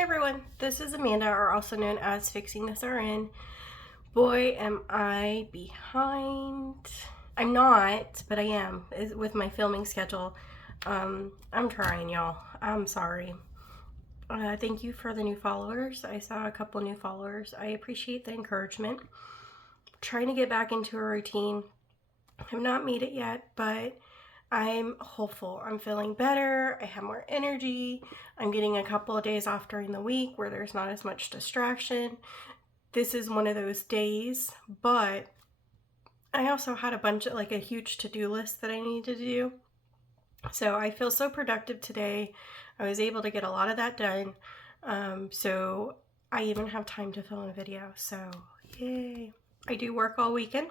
Hey everyone, this is Amanda, or also known as Fixing This RN. Boy, am I behind. I'm not, but I am with my filming schedule. I'm trying, y'all. I'm sorry. Thank you for the new followers. I saw a couple new followers. I appreciate the encouragement. Trying to get back into a routine. I've not made it yet, but I'm hopeful. I'm feeling better. I have more energy. I'm getting a couple of days off during the week where there's not as much distraction. This is one of those days, but I also had a huge to-do list that I need to do. So I feel so productive today. I was able to get a lot of that done. So I even have time to film a video. So yay. I do work all weekend,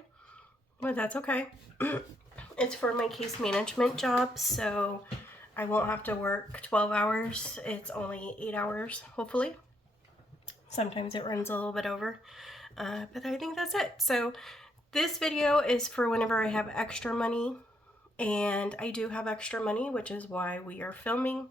but that's okay. It's for my case management job, so I won't have to work 12 hours. It's only 8 hours, hopefully. Sometimes it runs a little bit over, but I think that's it. So this video is for whenever I have extra money, and I do have extra money, which is why we are filming.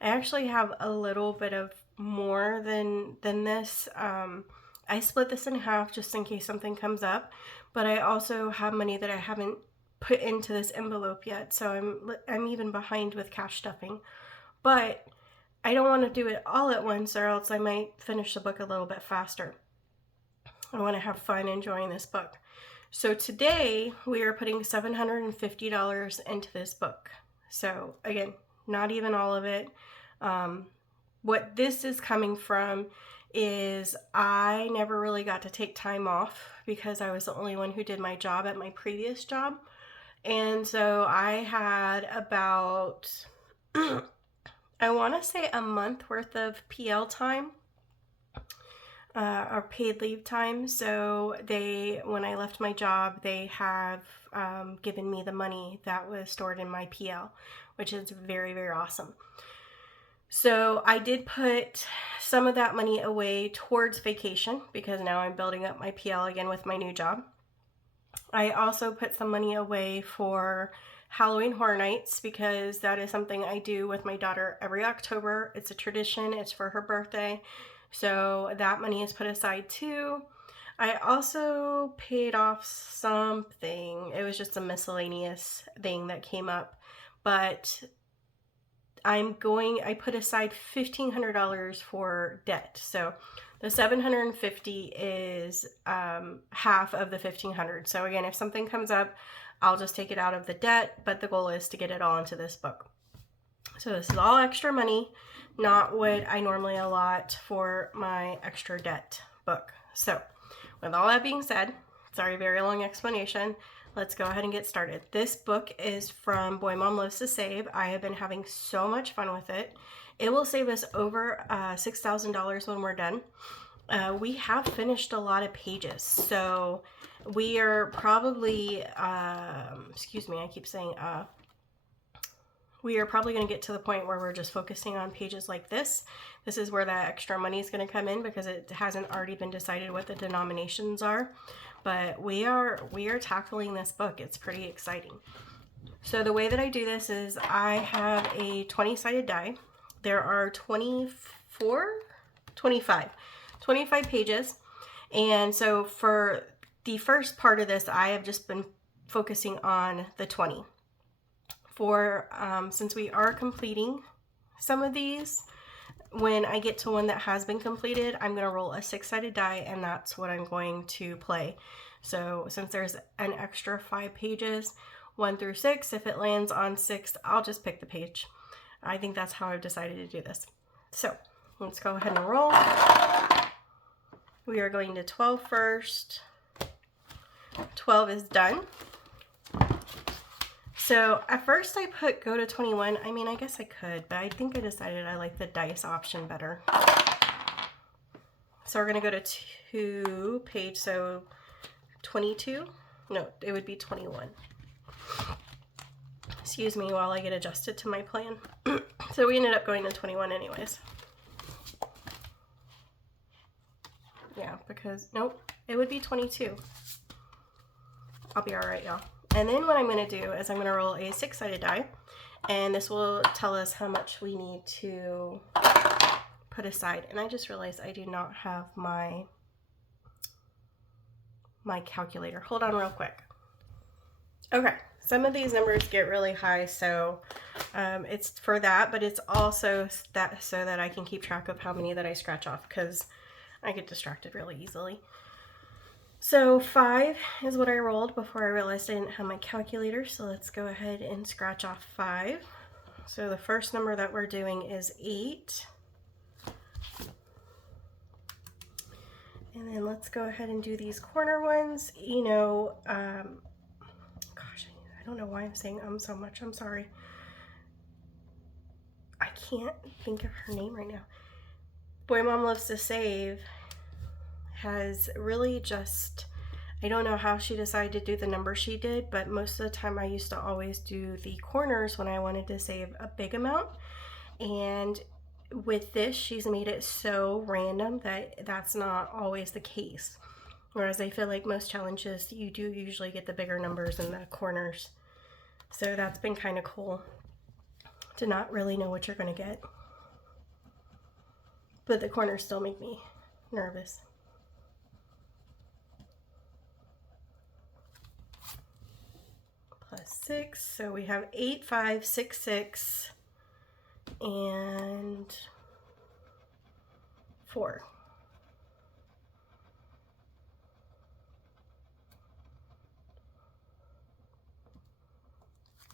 I actually have a little bit of more than this. I split this in half just in case something comes up, but I also have money that I haven't put into this envelope yet, so I'm even behind with cash stuffing. But I don't want to do it all at once, or else I might finish the book a little bit faster. I want to have fun enjoying this book. So today we are putting $750 into this book. So again, not even all of it. What this is coming from is I never really got to take time off because I was the only one who did my job at my previous job. And so I had about, I want to say a month worth of PL time, or paid leave time. So when I left my job, they have given me the money that was stored in my PL, which is very, very awesome. So I did put some of that money away towards vacation because now I'm building up my PL again with my new job. I also put some money away for Halloween Horror Nights because that is something I do with my daughter every October. It's a tradition. It's for her birthday. So that money is put aside too. I also paid off something. It was just a miscellaneous thing that came up. But I put aside $1,500 for debt. So the $750 is half of the $1,500. So again, if something comes up, I'll just take it out of the debt, but the goal is to get it all into this book. So this is all extra money, not what I normally allot for my extra debt book. So with all that being said, sorry, very long explanation. Let's go ahead and get started. This book is from Boy Mom Loves to Save. I have been having so much fun with it. It will save us over $6,000 when we're done. We have finished a lot of pages, so we are probably, excuse me, I keep saying we are probably going to get to the point where we're just focusing on pages like this. This is where that extra money is going to come in because it hasn't already been decided what the denominations are. But we are tackling this book. It's pretty exciting. So the way that I do this is I have a 20-sided die. There are 25 pages. And so for the first part of this, I have just been focusing on the 20. Since we are completing some of these, when I get to one that has been completed, I'm going to roll a 6-sided die, and that's what I'm going to play. So since there's an extra 5 pages, 1 through 6, if it lands on 6, I'll just pick the page. I think that's how I've decided to do this. So let's go ahead and roll. We are going to 12 first. 12 is done. So at first I put go to 21. I mean, I guess I could, but I think I decided I like the dice option better. So we're going to go to 2 page, so 22. No, it would be 21. Excuse me while I get adjusted to my plan. So we ended up going to 21 anyways. Yeah, because, nope, it would be 22. I'll be alright, y'all. And then what I'm going to do is I'm going to roll a 6-sided die, and this will tell us how much we need to put aside. And I just realized I do not have my calculator. Hold on real quick. Okay, some of these numbers get really high, so it's for that, but it's also that so that I can keep track of how many that I scratch off, because I get distracted really easily. So 5 is what I rolled before I realized I didn't have my calculator, so let's go ahead and scratch off 5. So the first number that we're doing is 8. And then let's go ahead and do these corner ones. You know, gosh, I don't know why I'm saying so much. I'm sorry. I can't think of her name right now. Boy Mom Loves to Save has really just, I don't know how she decided to do the number she did, but most of the time I used to always do the corners when I wanted to save a big amount. And with this, she's made it so random that that's not always the case. Whereas I feel like most challenges, you do usually get the bigger numbers in the corners. So that's been kind of cool to not really know what you're going to get. But the corners still make me nervous. Plus 6, so we have 8, 5, 6, 6, and 4.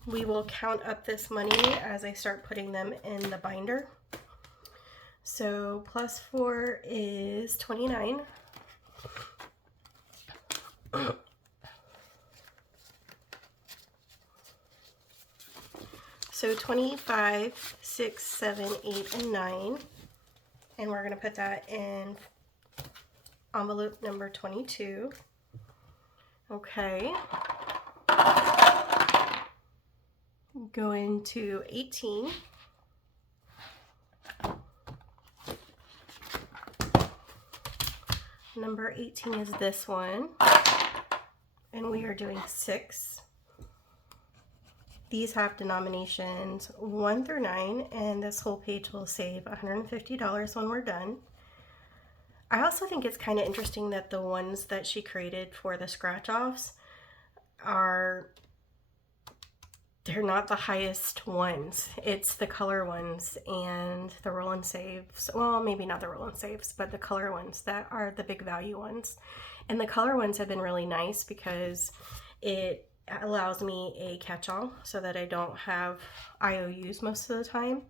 We will count up this money as I start putting them in the binder. So plus 4 is 29. So 25, 6, 7, 8, and 9. And we're going to put that in envelope number 22. Okay. Go into 18. Number 18 is this one. And we are doing 6. These have denominations 1 through 9, and this whole page will save $150 when we're done. I also think it's kind of interesting that the ones that she created for the scratch-offs they're not the highest ones. It's the color ones and the roll and saves. Well, maybe not the roll and saves, but the color ones that are the big value ones. And the color ones have been really nice because it allows me a catch-all so that I don't have IOUs most of the time.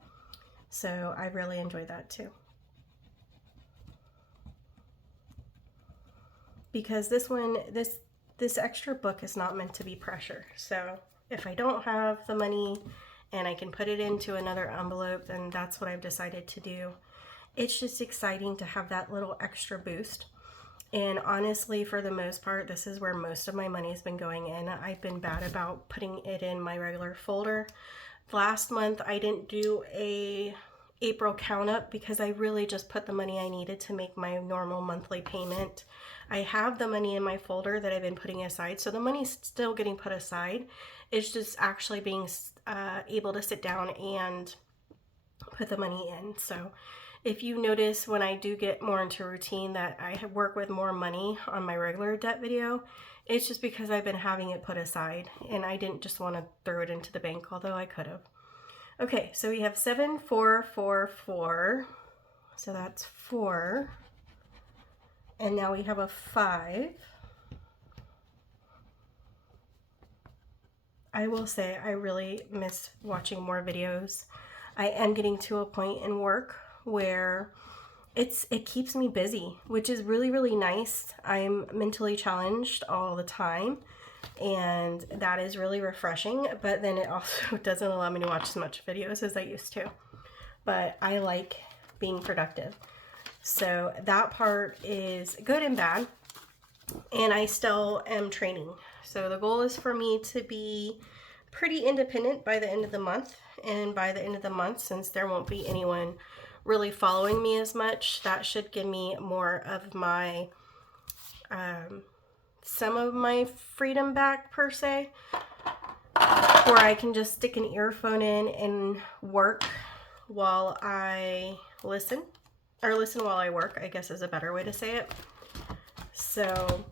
So I really enjoy that too. Because this one, this extra book is not meant to be pressure. So if I don't have the money and I can put it into another envelope, then that's what I've decided to do. It's just exciting to have that little extra boost. And honestly, for the most part, this is where most of my money has been going in. I've been bad about putting it in my regular folder. Last month, I didn't do a April count up because I really just put the money I needed to make my normal monthly payment. I have the money in my folder that I've been putting aside, so the money's still getting put aside. It's just actually being able to sit down and put the money in. So if you notice when I do get more into routine that I work with more money on my regular debt video, it's just because I've been having it put aside and I didn't just want to throw it into the bank, although I could have. Okay, so we have 7, 4, 4, 4. So that's 4. And now we have a 5. I will say I really miss watching more videos. I am getting to a point in work where it keeps me busy, which is really, really nice. I'm mentally challenged all the time, and that is really refreshing, but then it also doesn't allow me to watch as much videos as I used to. But I like being productive. So that part is good and bad, and I still am training. So the goal is for me to be pretty independent by the end of the month, and by the end of the month, since there won't be anyone really following me as much, that should give me more of my some of my freedom back, per se, where I can just stick an earphone in and work while I listen. or listen while I work, I guess is a better way to say it. So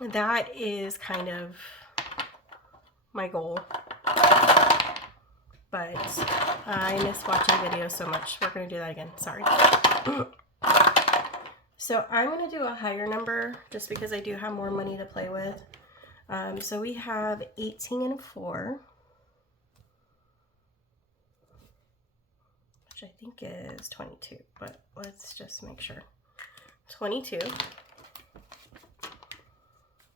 that is kind of my goal. But I miss watching videos so much. We're going to do that again. Sorry. So I'm going to do a higher number just because I do have more money to play with. So we have 18 and a 4, which I think is 22, but let's just make sure. 22,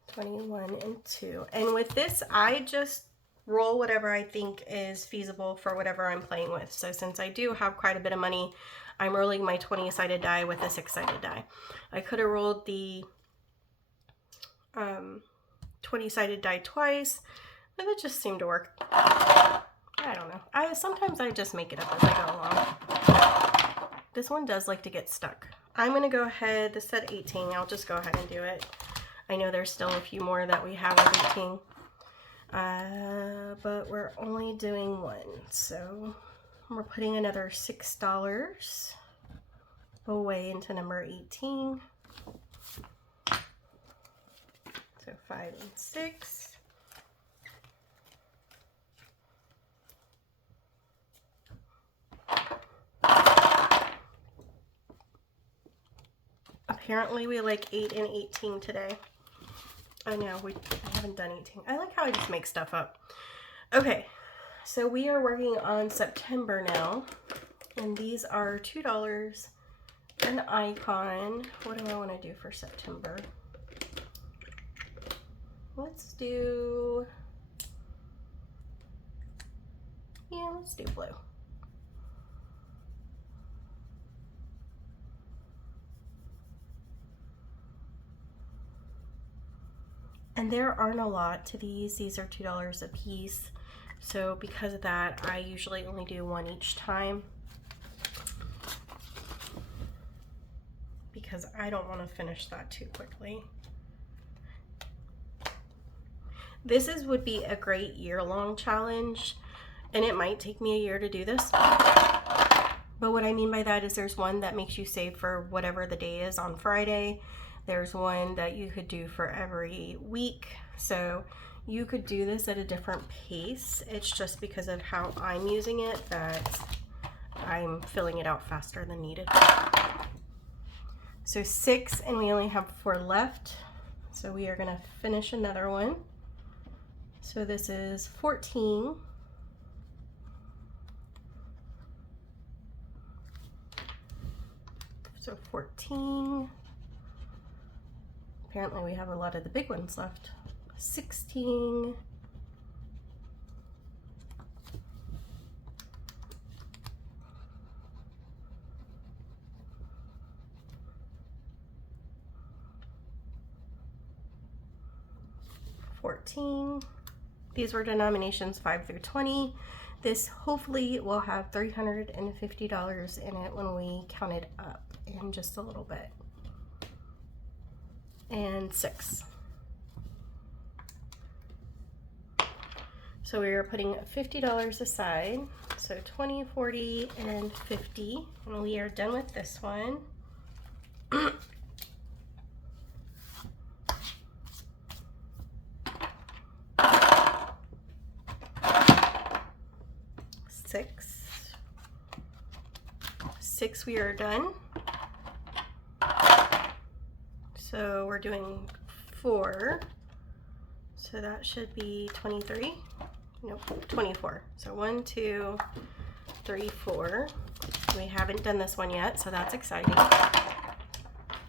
21, and 2. And with this, I just roll whatever I think is feasible for whatever I'm playing with. So since I do have quite a bit of money, I'm rolling my 20-sided die with a 6-sided die. I could have rolled the 20-sided die twice, but it just seemed to work. I don't know. Sometimes I just make it up as I go along. This one does like to get stuck. I'm going to go ahead, this said 18, I'll just go ahead and do it. I know there's still a few more that we have with 18. But we're only doing one, so we're putting another $6 away into number 18. So 5 and 6. Apparently we like 8 and 18 today. I know, I haven't done 18. I like how I just make stuff up. Okay, so we are working on September now, and these are $2 an icon. What do I want to do for September? Let's do blue. And there aren't a lot to these. These are $2 a piece. So because of that, I usually only do one each time, because I don't want to finish that too quickly. This would be a great year-long challenge, and it might take me a year to do this. But what I mean by that is there's one that makes you save for whatever the day is on Friday. There's one that you could do for every week. So you could do this at a different pace. It's just because of how I'm using it that I'm filling it out faster than needed. So 6, and we only have 4 left. So we are going to finish another one. So this is 14. So 14. Apparently we have a lot of the big ones left. 16. 14. These were denominations 5 through 20. This hopefully will have $350 in it when we count it up in just a little bit. And 6. So we are putting $50 aside. So 20, 40, and 50. And we are done with this one. Six, we are done. So we're doing 4. So that should be 23. Nope, 24. So 1, 2, 3, 4. We haven't done this one yet, so that's exciting.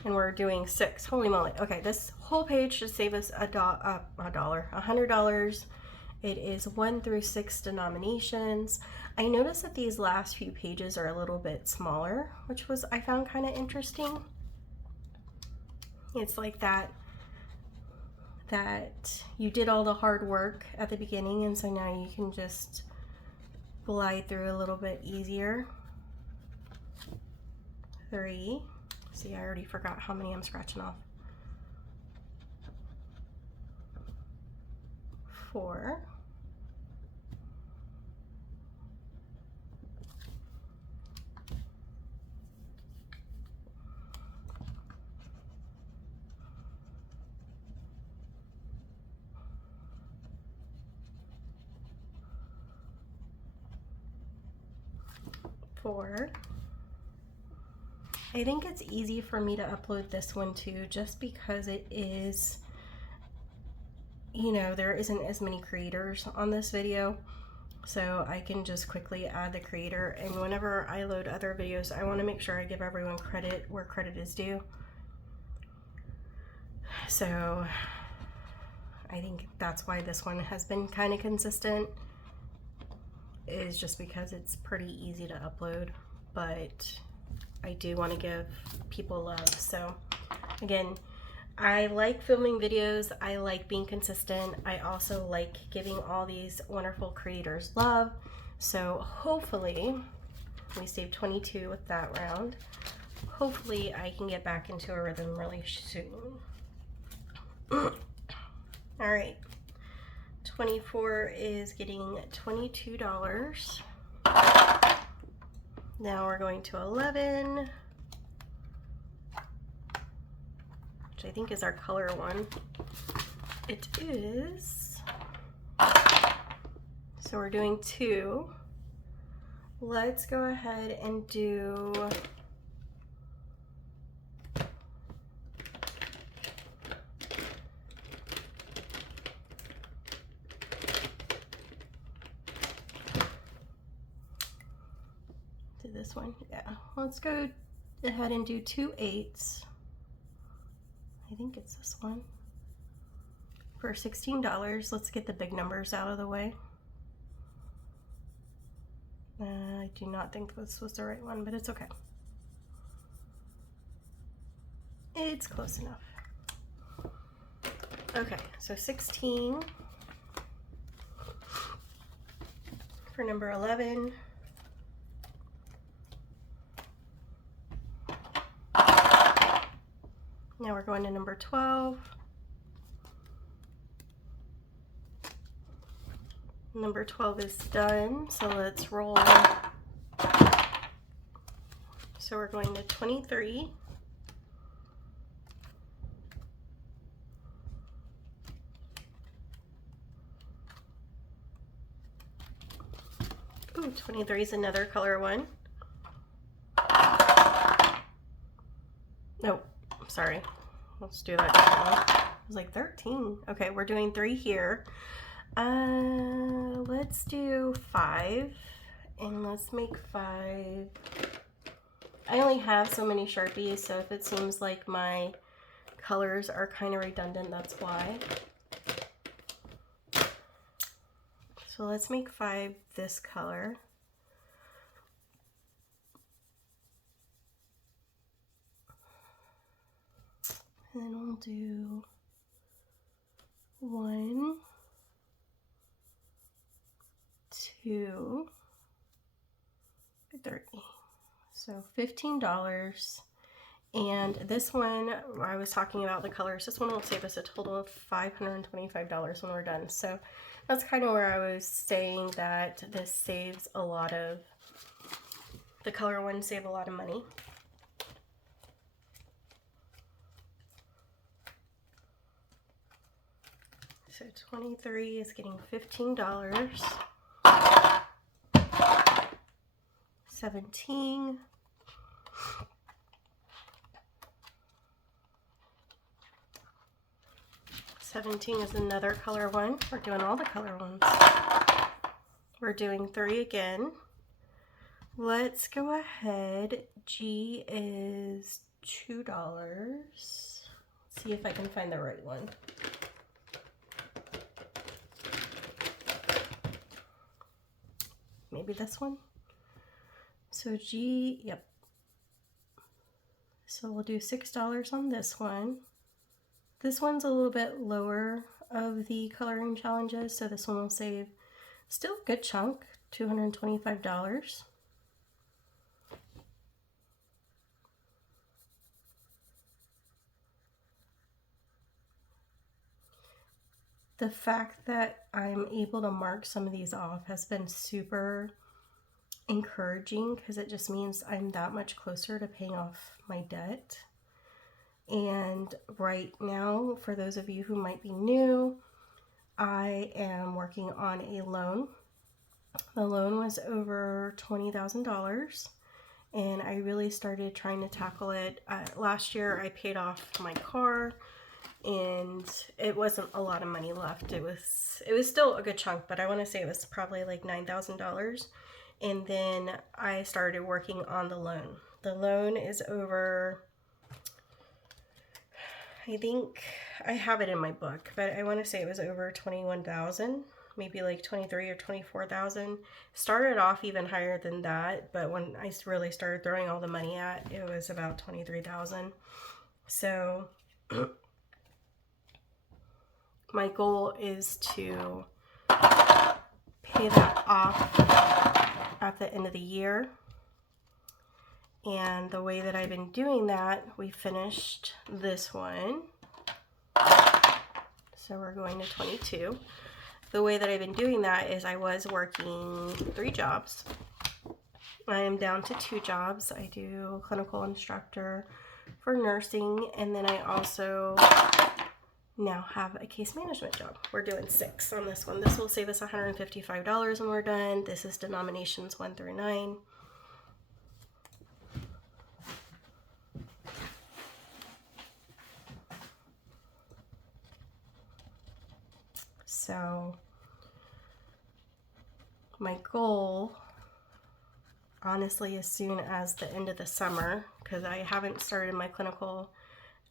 And we're doing 6. Holy moly. Okay, this whole page should save us $100. It is 1 through 6 denominations. I noticed that these last few pages are a little bit smaller, which I found kind of interesting. It's like that you did all the hard work at the beginning, and so now you can just glide through a little bit easier. 3. See, I already forgot how many I'm scratching off. 4. 4. I think it's easy for me to upload this one too, just because it is, you know, there isn't as many creators on this video. So I can just quickly add the creator, and whenever I load other videos, I want to make sure I give everyone credit where credit is due. So I think that's why this one has been kind of consistent, is just because it's pretty easy to upload, but I do want to give people love. So again, I like filming videos, I like being consistent, I also like giving all these wonderful creators love. So hopefully, we saved 22 with that round. Hopefully I can get back into a rhythm really soon. All right, 24 is getting $22. Now we're going to 11. Which I think is our color one. It is. So we're doing 2. Let's go ahead and do this one. Yeah, let's go ahead and do 2 8s. I think it's this one. For $16, let's get the big numbers out of the way. I do not think this was the right one, but it's okay. It's close enough. Okay, so 16 for number 11. Now we're going to number 12. Number 12 is done, so let's roll. So we're going to 23. Ooh, 23 is another color one. Nope, sorry. Let's do that differently. I was like 13. Okay, we're doing 3 here. Let's do 5, and let's make 5. I only have so many Sharpies, so if it seems like my colors are kind of redundant, that's why. So let's make 5 this color. And then we'll do 1, 2, 3. So $15. And this one, I was talking about the colors, this one will save us a total of $525 when we're done. So that's kind of where I was saying that this saves a lot of, the color ones save a lot of money. So 23 is getting $15. 17. $17 is another color one. We're doing all the color ones. We're doing 3 again. Let's go ahead. G is $2. Let's see if I can find the right one. Maybe this one. So G, yep. So we'll do $6 on this one. This one's a little bit lower of the coloring challenges, so this one will save still a good chunk, $225. The fact that I'm able to mark some of these off has been super encouraging, because it just means I'm that much closer to paying off my debt. And right now, for those of you who might be new, I am working on a loan The loan was over $20,000, and I really started trying to tackle it. Last year I paid off my car, and it wasn't a lot of money left. It was still a good chunk, but I want to say it was probably like $9,000. And then I started working on the loan. The loan is over, I think I have it in my book, but I want to say it was over 21,000, maybe like 23 or 24,000. Started off even higher than that, but when I really started throwing all the money at, it was about 23,000. So my goal is to pay that off at the end of the year. And the way that I've been doing that, we finished this one. So we're going to 22. The way that I've been doing that is I was working 3 jobs. I am down to 2 jobs. I do clinical instructor for nursing, and then I also now have a case management job. We're doing 6 on this one. This will save us $155 when we're done. This is denominations 1 through 9. So my goal, honestly, as soon as the end of the summer, because I haven't started my clinical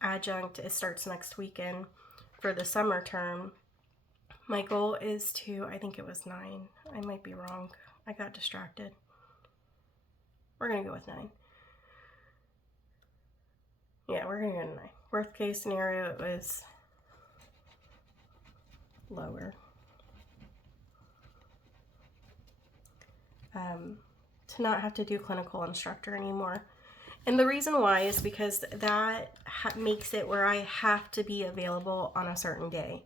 adjunct, it starts next weekend for the summer term. My goal is to, I think it was 9. I might be wrong. I got distracted. We're going to go with 9. Yeah, we're going to go to 9. Worst case scenario, it was lower. To not have to do clinical instructor anymore. And the reason why is because that makes it where I have to be available on a certain day.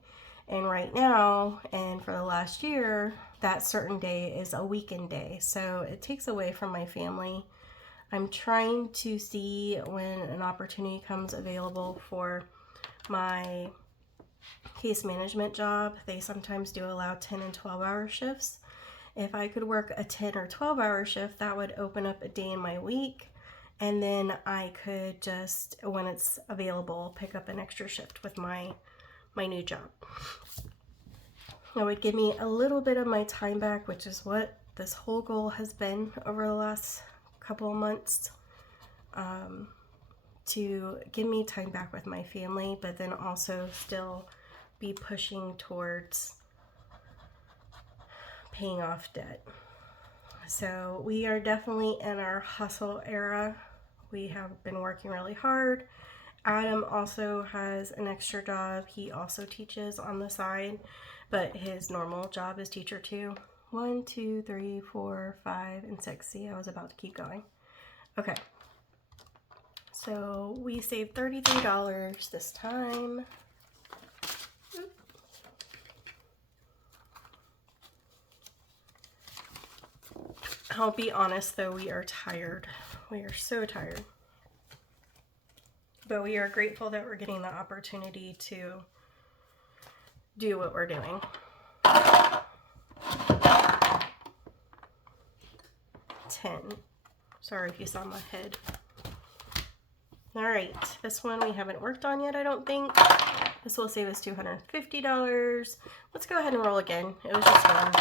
And right now, and for the last year, that certain day is a weekend day. So it takes away from my family. I'm trying to see when an opportunity comes available for my case management job. They sometimes do allow 10 and 12-hour shifts. If I could work a 10 or 12-hour shift, that would open up a day in my week, and then I could just, when it's available, pick up an extra shift with my new job. That would give me a little bit of my time back, which is what this whole goal has been over the last couple of months, to give me time back with my family, but then also still be pushing towards paying off debt. So we are definitely in our hustle era. We have been working really hard. Adam also has an extra job. He also teaches on the side, but his normal job is teacher 2. 1, 2, 3, 4, 5, and 6. See, I was about to keep going. Okay. So we saved $33 this time. I'll be honest though, we are tired. We are so tired. But we are grateful that we're getting the opportunity to do what we're doing. 10. Sorry if you saw my head. All right, this one we haven't worked on yet, I don't think. This will save us $250. Let's go ahead and roll again. It was just 1.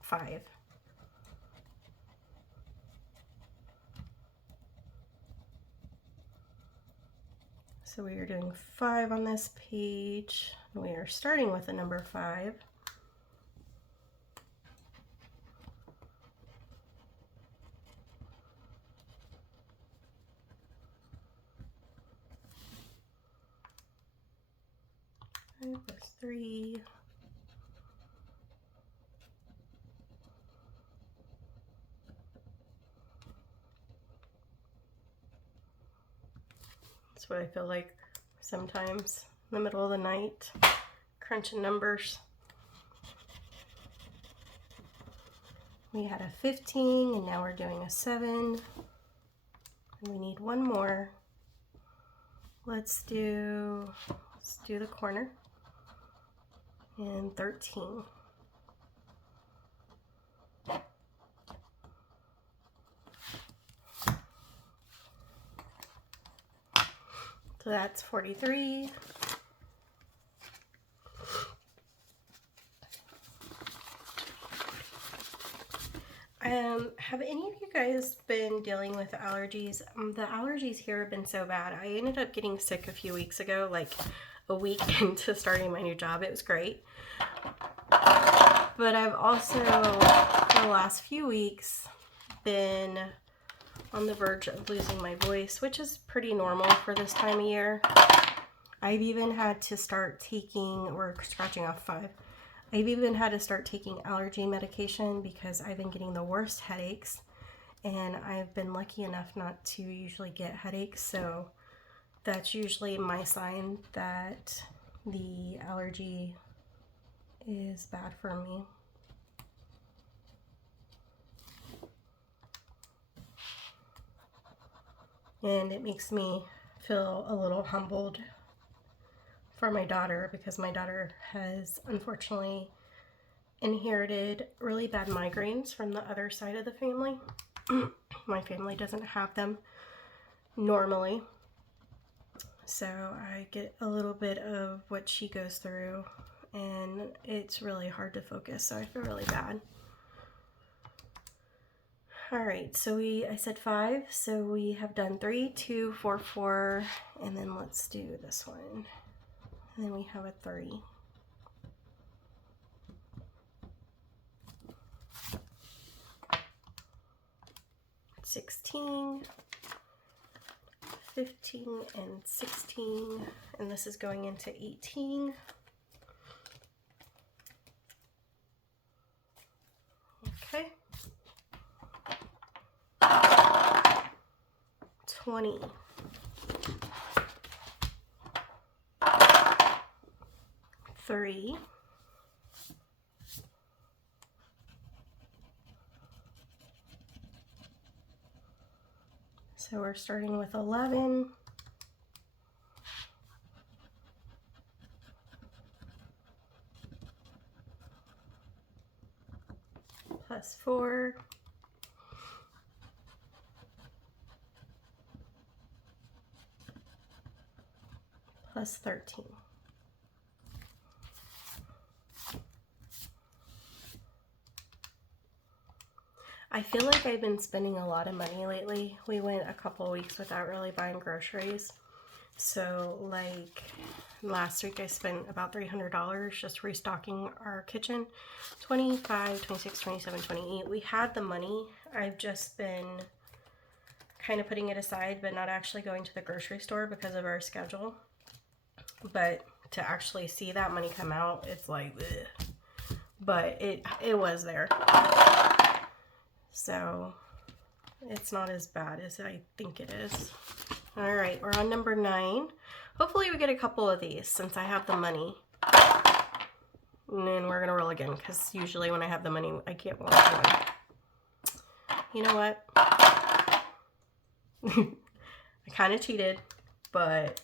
5. So we are doing 5 on this page. We are starting with the number 5. Plus 3. That's what I feel like sometimes in the middle of the night, crunching numbers. We had a 15 and now we're doing a 7. And we need 1 more. Let's do the corner. And 13. So that's 43. Have any of you guys been dealing with allergies? The allergies here have been so bad. I ended up getting sick a few weeks ago, like a week into starting my new job. It was great. But I've also, for the last few weeks, been on the verge of losing my voice, which is pretty normal for this time of year. I've even had to start taking, we're scratching off 5. I've even had to start taking allergy medication because I've been getting the worst headaches, and I've been lucky enough not to usually get headaches, so that's usually my sign that the allergy is bad for me. And it makes me feel a little humbled for my daughter, because my daughter has unfortunately inherited really bad migraines from the other side of the family. My family doesn't have them normally, so I get a little bit of what she goes through, and it's really hard to focus, so I feel really bad. All right, so I said 5, so we have done 3, 2, 4, 4, and then let's do this one. And then we have a 3. $16, $15, and $16, and this is going into $18. Okay. $20. $3. So we're starting with 11. Plus 4. Plus 13. I feel like I've been spending a lot of money lately. We went a couple weeks without really buying groceries. So like last week I spent about $300 just restocking our kitchen. 25, 26, 27, 28. We had the money. I've just been kind of putting it aside, but not actually going to the grocery store because of our schedule. But to actually see that money come out, it's like, ugh. But it was there. So it's not as bad as I think it is. All right, we're on number 9. Hopefully we get a couple of these since I have the money. And then we're gonna roll again, because usually when I have the money, I get one. You know what? I kind of cheated, but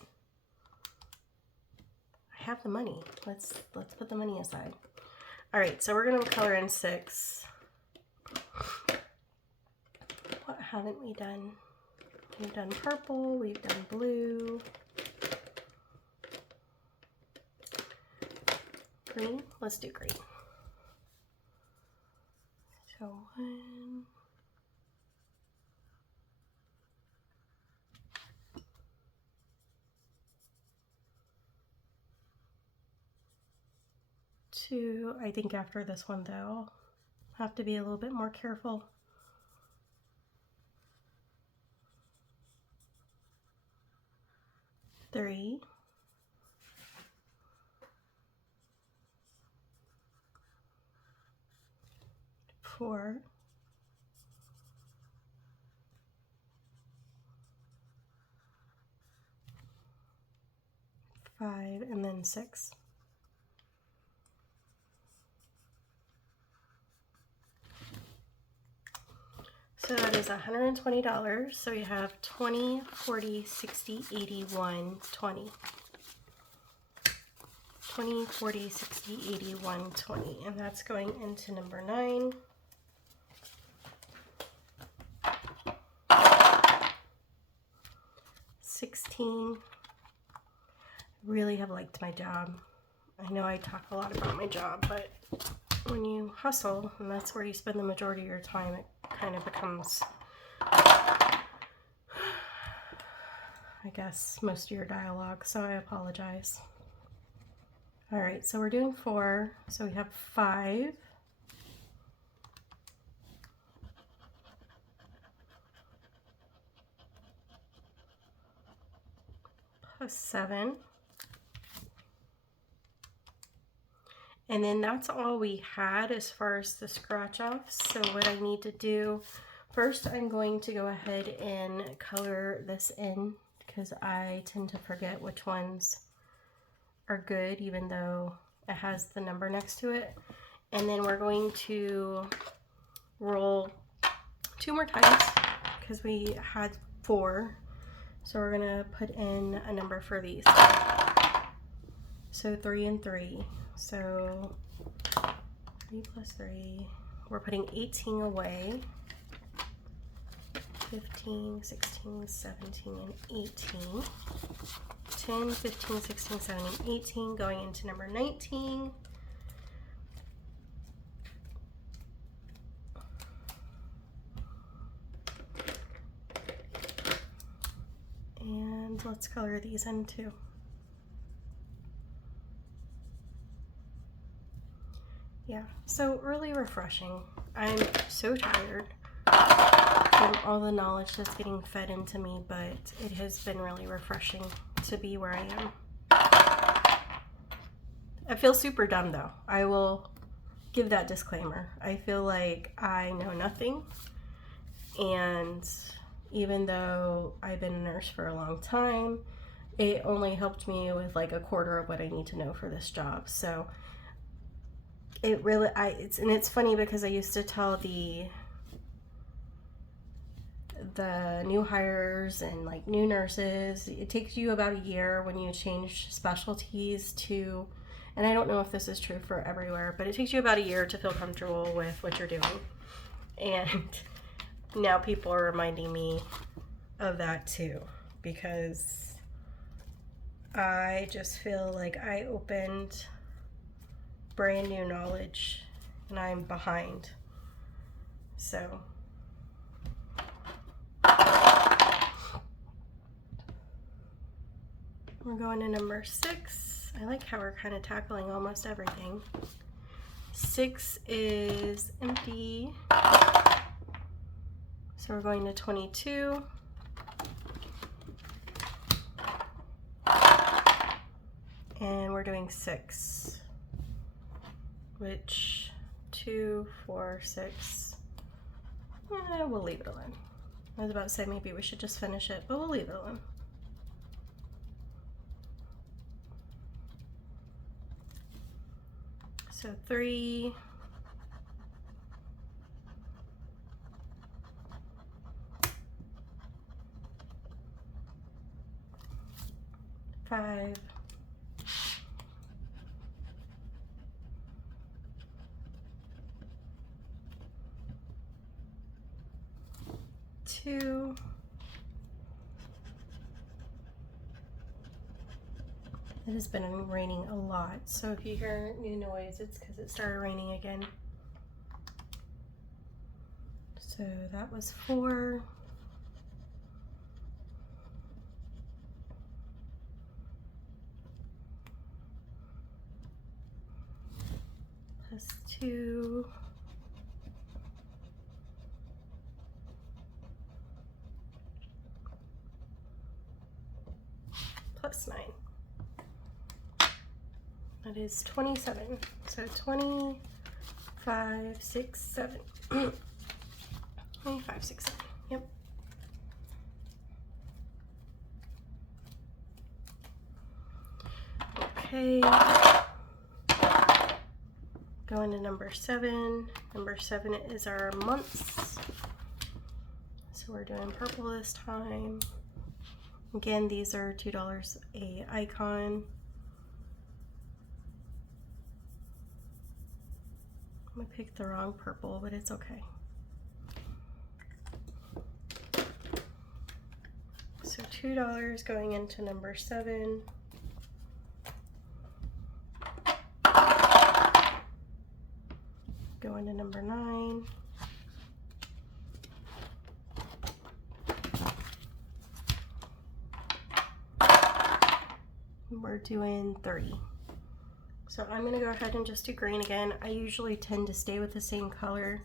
I have the money. Let's put the money aside. All right, so we're gonna color in 6. What haven't we done? We've done purple, we've done blue. Green? Let's do green. So 1, 2. I think after this one though, have to be a little bit more careful. 3. 4. 5, and then 6. So that is $120. So we have 20, 40, 60, 80, 1, 20. 20, 40, 60, 80, 1, 20. And that's going into number 9. $16, really have liked my job. I know I talk a lot about my job, but when you hustle and that's where you spend the majority of your time, it kind of becomes, I guess, most of your dialogue, so I apologize. All right, so we're doing 4, so we have 5. Plus 7. And then that's all we had as far as the scratch offs. So what I need to do, first I'm going to go ahead and color this in because I tend to forget which ones are good even though it has the number next to it. And then we're going to roll 2 more times because we had 4. So we're gonna put in a number for these. So 3 and 3. So 3 plus 3, we're putting 18 away. 15, 16, 17, and 18. 10, 15, 16, 17, 18, going into number 19. And let's color these in too. Yeah, so really refreshing. I'm so tired from all the knowledge that's getting fed into me, but it has been really refreshing to be where I am. I feel super dumb though. I will give that disclaimer. I feel like I know nothing, and even though I've been a nurse for a long time, it only helped me with like a quarter of what I need to know for this job. So it really, it's funny because I used to tell the new hires and like new nurses, it takes you about a year when you change specialties to, and I don't know if this is true for everywhere, but it takes you about a year to feel comfortable with what you're doing. And now people are reminding me of that too, because I just feel like I opened brand new knowledge and I'm behind. So we're going to number 6. I like how we're kind of tackling almost everything. 6 is empty. So we're going to 22. And we're doing 6. Which 2, 4, 6. We'll leave it alone. I was about to say maybe we should just finish it, but we'll leave it alone. So 3. 5. 2. It has been raining a lot, so if you hear new noise, it's because it started raining again. So that was 4. Plus 2. Plus 9. That is 27. So 25, 6, 7. 25, 6, 7. Yep. Okay. Going to number 7. Number 7 is our months. So we're doing purple this time. Again, these are $2 a icon. I picked the wrong purple, but it's okay. So $2 going into number 7. Going to number 9. We're doing 30. So I'm going to go ahead and just do green again. I usually tend to stay with the same color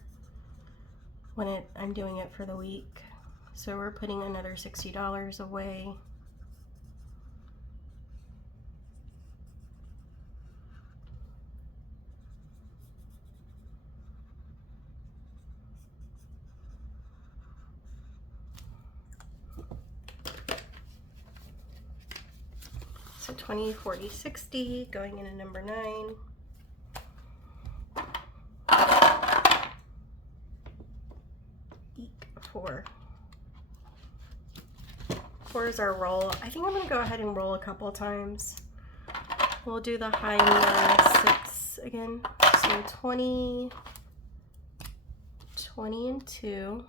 when I'm doing it for the week. So we're putting another $60 away. So 20, 40, 60, going into number 9. Eek, 4. 4 is our roll. I think I'm going to go ahead and roll a couple times. We'll do the high and 6 again. So 20, 20 and 2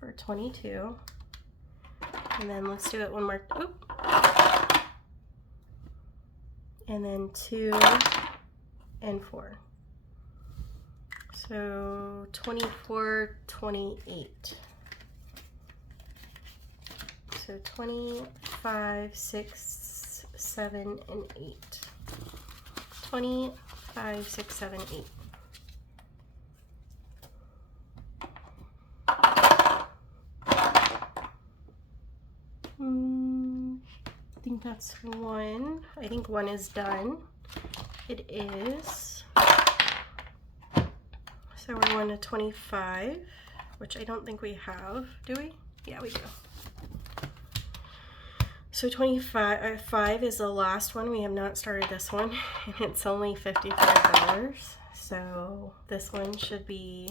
for 22. And then let's do it one more. Oop. And then 2 and 4. So 24, 28. So 25, 6, 7, and 8. 25, 6, 7, 8. I think that's 1. I think 1 is done. It is. So we're going to 25, which I don't think we have. Do we? Yeah, we do. So 25, 5 is the last one. We have not started this one, and it's only $55. So this one should be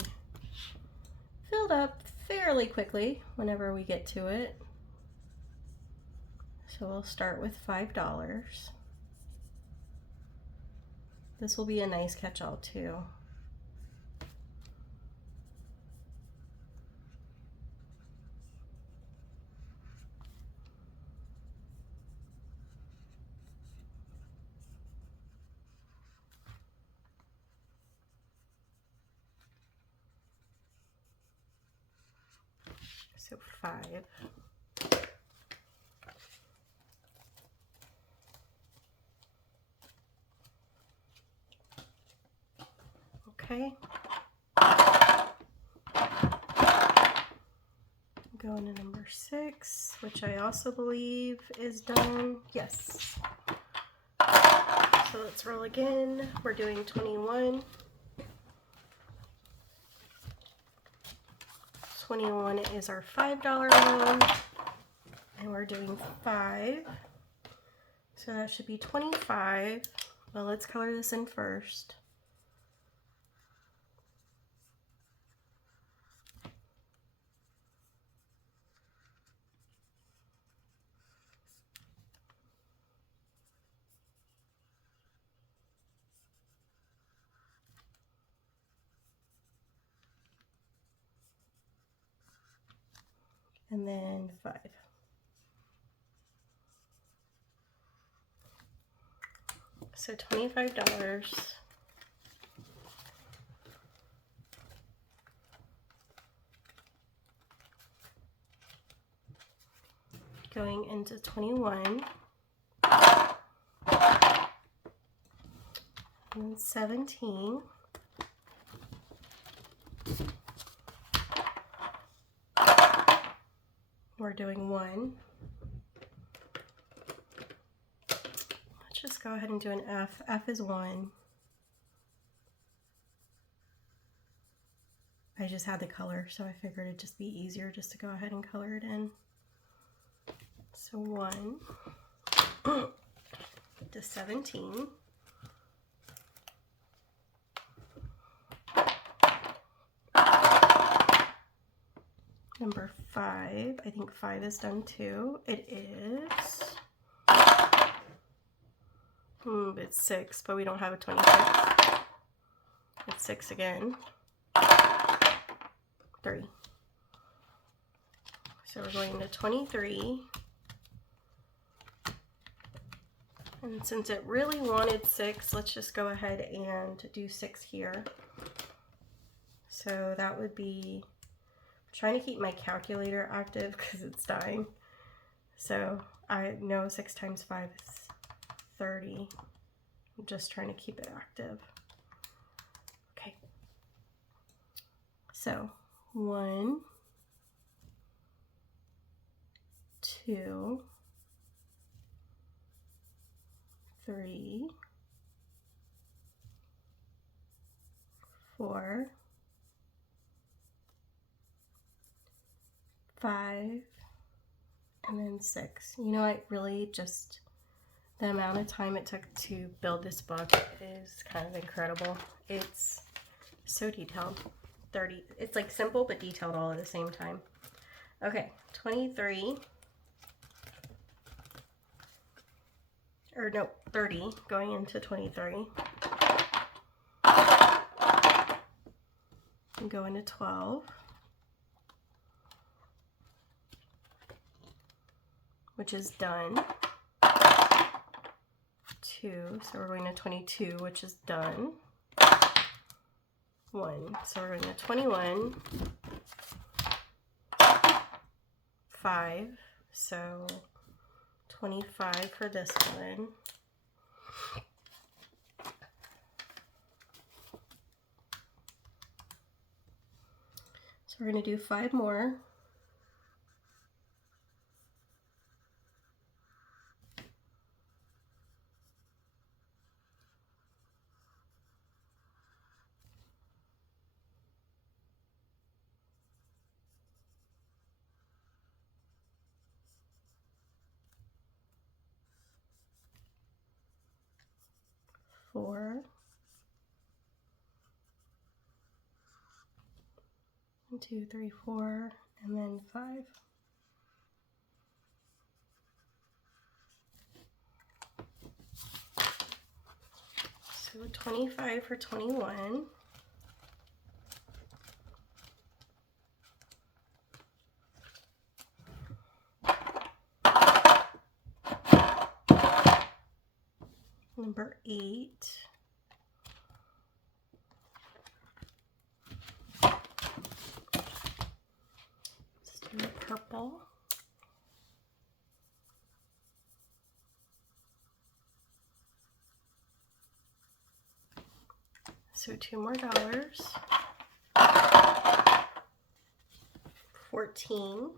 filled up fairly quickly whenever we get to it. So we'll start with $5. This will be a nice catch-all too. So 5. Okay. Going to number 6, which I also believe is done. Yes. So let's roll again. We're doing 21. 21 is our $5 one, and we're doing 5. So that should be 25. Well, let's color this in first. And then 5. So $25. Going into 21. And 17. We're doing 1. Let's just go ahead and do an F. F is 1. I just had the color, so I figured it'd just be easier just to go ahead and color it in. So 1 to 17. Number 5, I think 5 is done too. It is. It's 6, but we don't have a 26. It's 6 again. 3. So we're going to 23. And since it really wanted 6, let's just go ahead and do 6 here. So that would be, I'm trying to keep my calculator active because it's dying. So I know 6 times 5 is 30. I'm just trying to keep it active. Okay. So 1, 2, 3, 4, 5, and then 6. You know, I really just, the amount of time it took to build this book is kind of incredible. It's so detailed. It's like simple but detailed all at the same time. Okay, 23, or no, 30 going into 23. And go into 12. Which is done. 2, so we're going to 22, which is done. 1, so we're going to 21. 5, so 25 for this one. So we're going to do 5 more. Four. 1, 2, 3, 4, and then 5. So 25 for 21. Number 8. Let's do the purple. So 2 more dollars. 14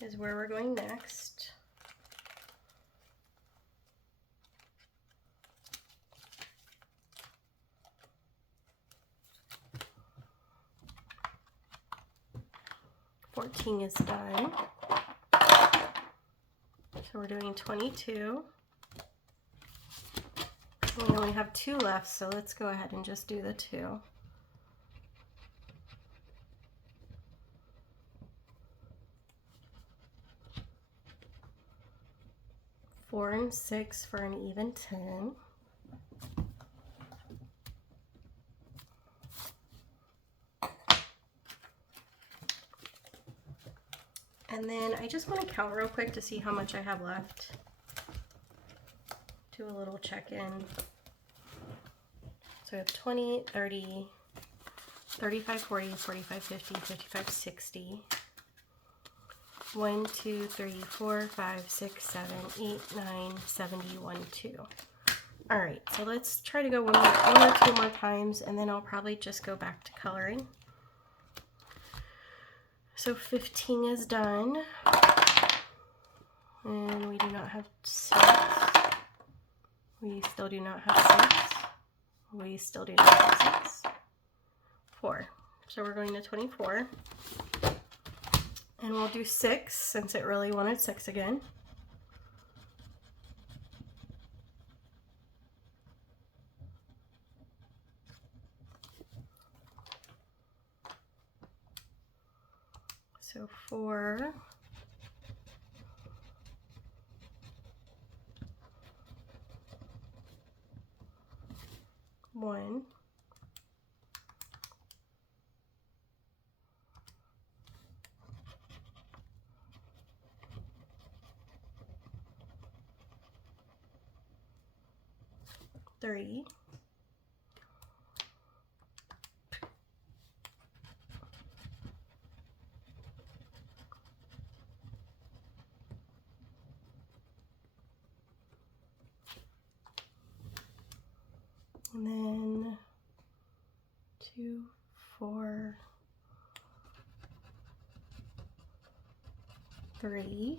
is where we're going next. $14 is done. So we're doing 22. We only have 2 left, so let's go ahead and just do the 2. Four and 6 for an even 10. And then I just want to count real quick to see how much I have left. Do a little check-in. So I have 20, 30, 35, 40, 45, 50, 55, 60. 1, 2, 3, 4, 5, 6, 7, 8, 9, 71, 2. All right, so let's try to go one or 2 more times, and then I'll probably just go back to coloring. So 15 is done, and we do not have 6. We still do not have 6. We still do not have 6. 4. So we're going to 24. And we'll do 6 since it really wanted 6 again. So 4. 1. 3. And then 2, 4, 3.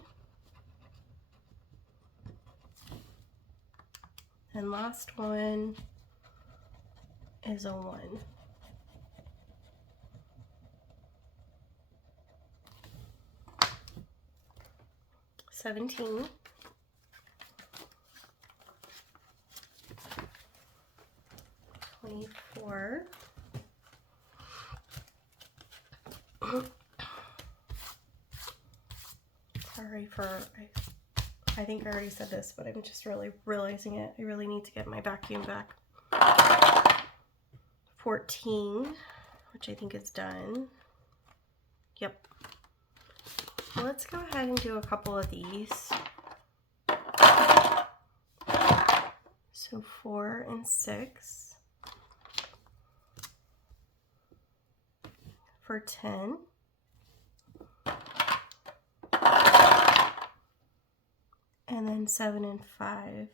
And last one is a 1. 17. 24. Sorry for, I think I already said this, but I'm just really realizing it. I really need to get my vacuum back. 14, which I think is done. Yep. Let's go ahead and do a couple of these. So 4 and 6 for 10. And then 7 and 5.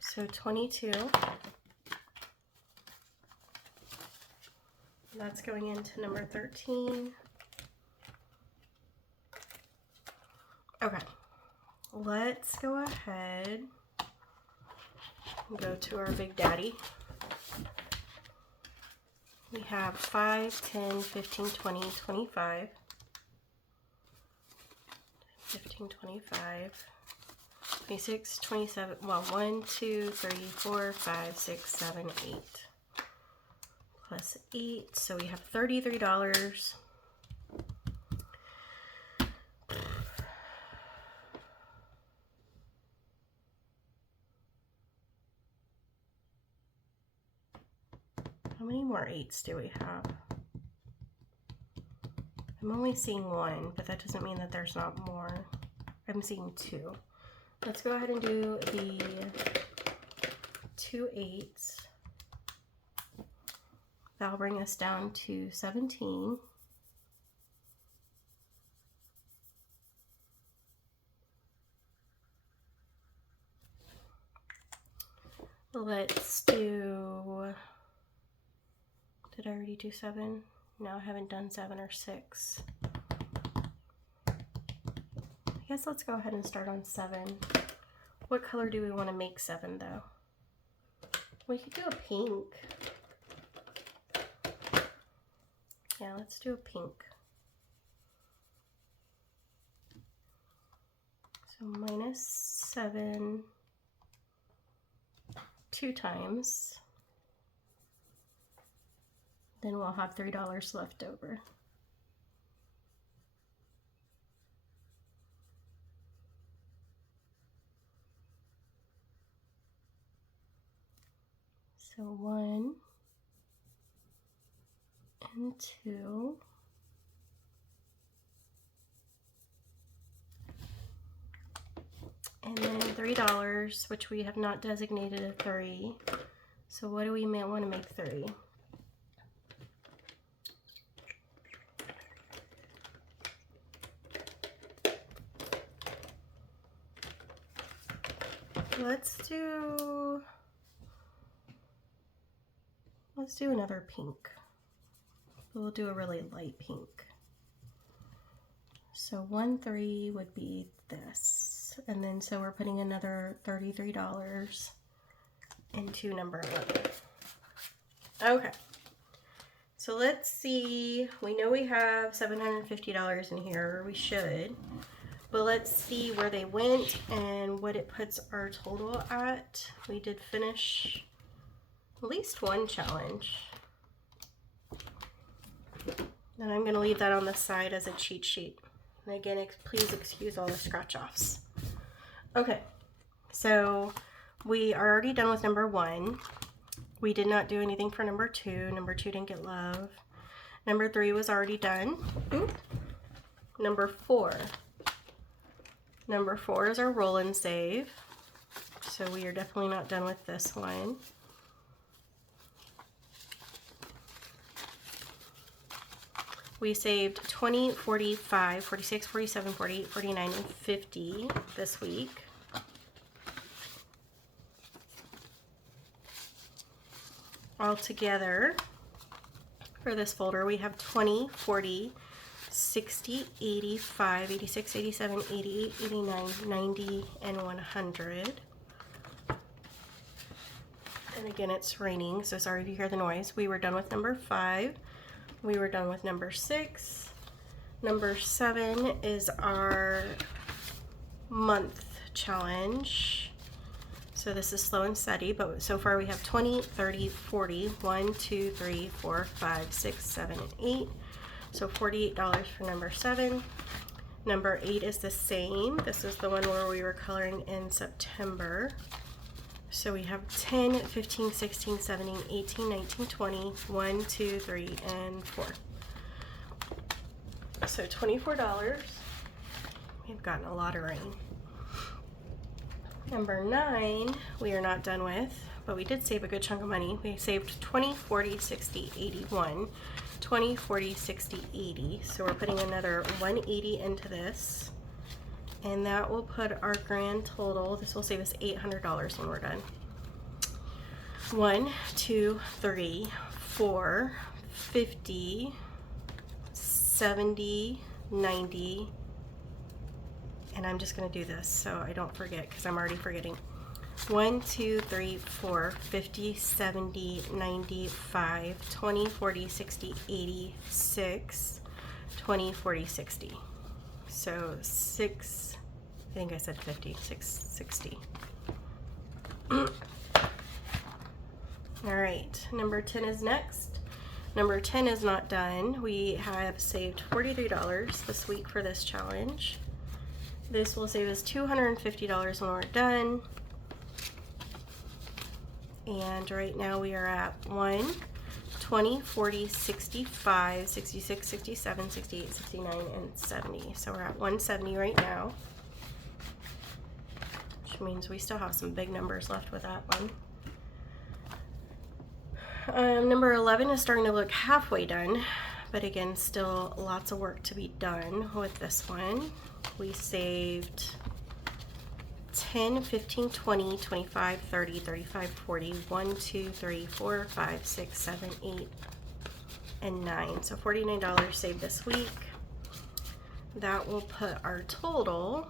So 22. That's going into number 13. Okay, let's go ahead and go to our Big Daddy. We have 5, 10, 15, 20, 25. 15, 25. 26, 27, well, 1, 2, 3, 4, 5, 6, 7, 8. Plus 8, so we have $33. How many more 8s do we have? I'm only seeing 1, but that doesn't mean that there's not more. I'm seeing 2. Let's go ahead and do the 2 8s. That'll bring us down to 17. Let's do, did I already do 7? No, I haven't done 7 or 6. I guess let's go ahead and start on 7. What color do we want to make 7 though? We could do a pink. Yeah, let's do a pink. So -7 2 times. Then we'll have $3 left over. So 1 and 2. And then $3, which we have not designated a 3. So what do we want to make 3? Let's do another pink. We'll do a really light pink. So 1 3 would be this. And then so we're putting another $33 into number 11. Okay. So let's see. We know we have $750 in here, or we should. But let's see where they went and what it puts our total at. We did finish at least one challenge. And I'm going to leave that on the side as a cheat sheet. And again, please excuse all the scratch offs. Okay, so we are already done with number 1. We did not do anything for number 2. Number 2 didn't get love. Number 3 was already done. Oop. Number 4. Number 4 is our roll and save. So we are definitely not done with this one. We saved 20, 45, 46, 47, 48, 49, and 50 this week. All together for this folder we have 20, 40, 60, 85, 86, 87, 88, 89, 90, and 100. And again, it's raining, so sorry if you hear the noise. We were done with number 5. We were done with number 6. Number 7 is our month challenge. So this is slow and steady, but so far we have 20, 30, 40, 1, 2, 3, 4, 5, 6, 7, and 8. So $48 for number 7. Number 8 is the same. This is the one where we were coloring in September. So we have 10, 15, 16, 17, 18, 19, 20, 1, 2, 3, and 4. So $24. We've gotten a lot of rain. Number 9, we are not done with, but we did save a good chunk of money. We saved 20, 40, 60, 81, 20, 40, 60, 80. So we're putting another 180 into this. And that will put our grand total, this will save us $800 when we're done. 1, 2, 3, 4, 50, 70, 90, and I'm just going to do this so I don't forget because I'm already forgetting. 1, 2, 3, 4, 50, 70, 95, 20, 40, 60, 80, 6, 20, 40, 60. So 6, I think I said 50, 660. All right, number 10 is next. Number 10 is not done. We have saved $43 this week for this challenge. This will save us $250 when we're done. And right now we are at 1, 20, 40, 65, 66, 67, 68, 69, and 70. So we're at 170 right now, which means we still have some big numbers left with that one. Number 11 is starting to look halfway done, but again, still lots of work to be done with this one. We saved 10, 15, 20, 25, 30, 35, 40, 1, 2, 3, 4, 5, 6, 7, 8, and 9. So $49 saved this week. That will put our total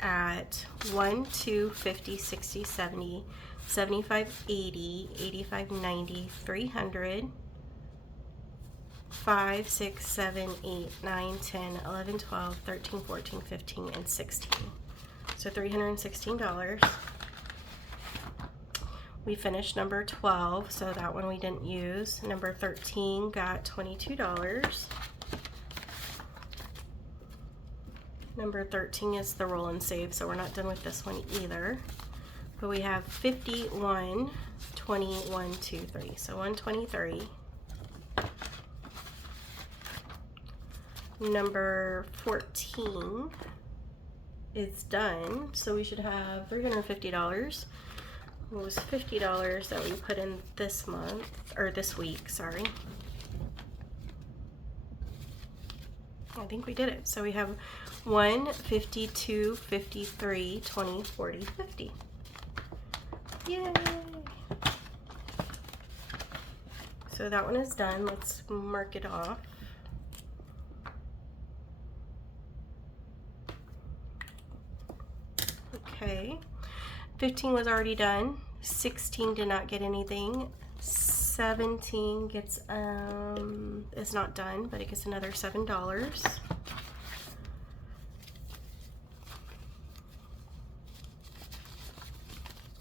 at 1, 2, 50, 60, 70, 75, 80, 85, 90, 300, 5, 6, 7, 8, 9, 10, 11, 12, 13, 14, 15, and 16. So $316. We finished number 12, so that one we didn't use. Number 13 got $22. Number 13 is the roll and save, so we're not done with this one either. But we have 51, 20, 1, 2, 3. So 123. Number 14 is done, so we should have $350. It was $50 that we put in this month, or this week, sorry. I think we did it. So we have 1, 52, 53, 20, 40, 50. Yay! So that one is done. Let's mark it off. Okay, 15 was already done. 16 did not get anything. 17 gets is not done, but it gets another $7.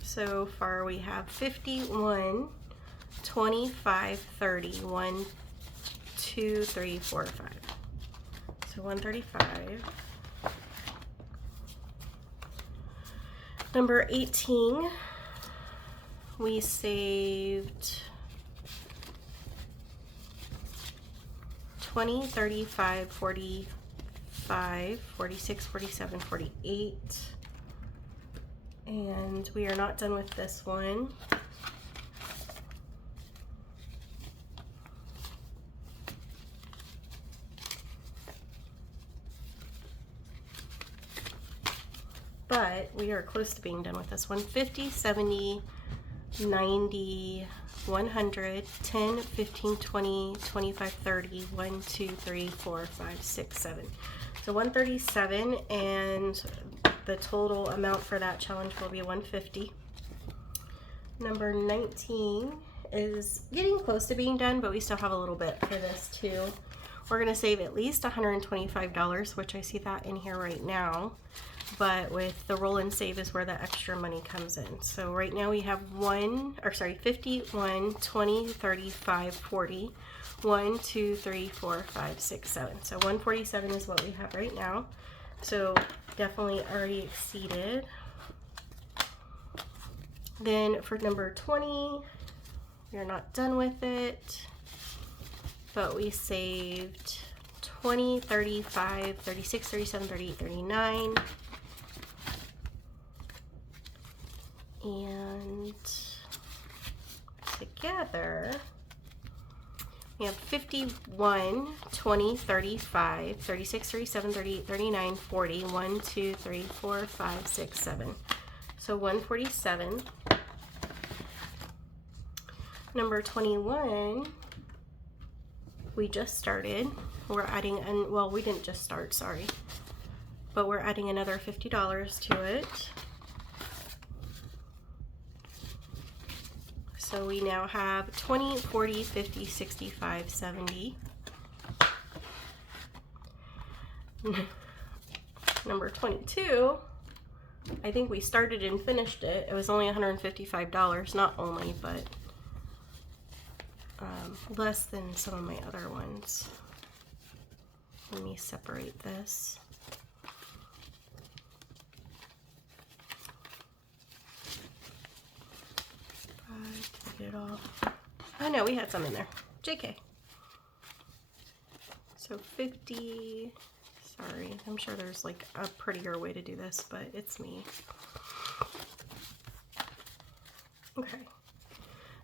So far we have 51, 25, 30, 1, 2, 3, 4, 5. So 135. Number 18, we saved 20, 35, 45, 46, 47, 48. And we are not done with this one. But we are close to being done with this one. 50, 70, 90, 100, 10, 15, 20, 25, 30, 1, 2, 3, 4, 5, 6, 7. So 137, and the total amount for that challenge will be 150. Number 19 is getting close to being done, but we still have a little bit for this too. We're gonna save at least $125, which I see that in here right now. But with the roll and save is where the extra money comes in. So right now we have 50, 1, 20, 35, 40, 1, 2, 3, 4, 5, 6, 7. So 147 is what we have right now. So definitely already exceeded. Then for number 20, we're not done with it, but we saved 20, 35, 36, 37, 38, 39. And together we have 51, 20, 35, 36, 37, 38, 39, 40, 1, 2, 3, 4, 5, 6, 7. So 147. Number 21, we just started. We're adding, well, we didn't just start, sorry, but we're adding another $50 to it. So we now have 20, 40, 50, 65, 70. Number 22, I think we started and finished it. It was only $155, not only, but less than some of my other ones. Let me separate this. Get it off. Oh no, we had some in there. JK. So 50, sorry, I'm sure there's like a prettier way to do this, but it's me. Okay.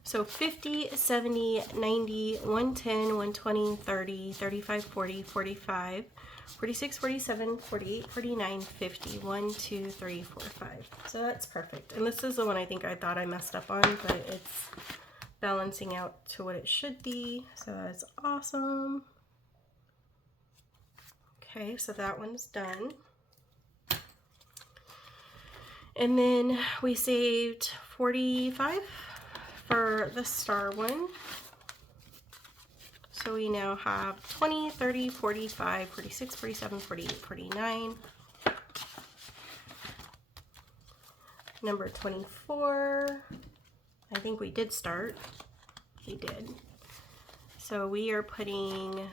So 50, 70, 90, 110, 120, 30, 35, 40, 45, 46, 47, 48, 49, 50. 1, 2, 3, 4, 5. So that's perfect. And this is the one I think I thought I messed up on, but it's balancing out to what it should be. So that's awesome. Okay, so that one's done. And then we saved 45 for the star one. So we now have 20, 30, 45, 46, 47, 48, 49. Number 24, I think we did start. We did. So we are putting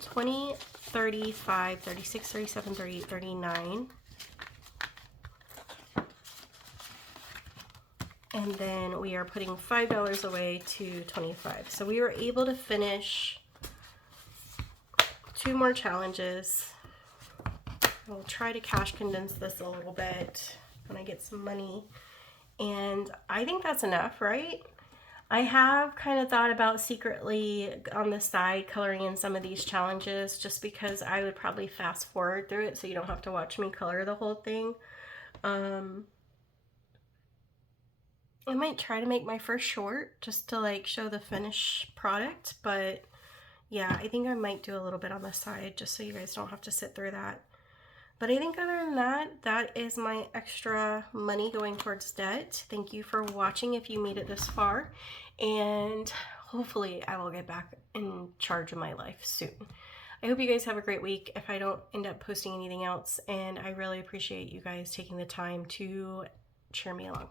20, 35, 36, 37, 38, 39. And then we are putting $5 away to 25. So we were able to finish 2 more challenges. I'll try to cash condense this a little bit when I get some money. And I think that's enough, right? I have kind of thought about secretly on the side coloring in some of these challenges just because I would probably fast forward through it so you don't have to watch me color the whole thing. I might try to make my first short just to like show the finished product, but yeah, I think I might do a little bit on the side just so you guys don't have to sit through that. But I think other than that, that is my extra money going towards debt. Thank you for watching if you made it this far, and hopefully I will get back in charge of my life soon. I hope you guys have a great week if I don't end up posting anything else, and I really appreciate you guys taking the time to cheer me along.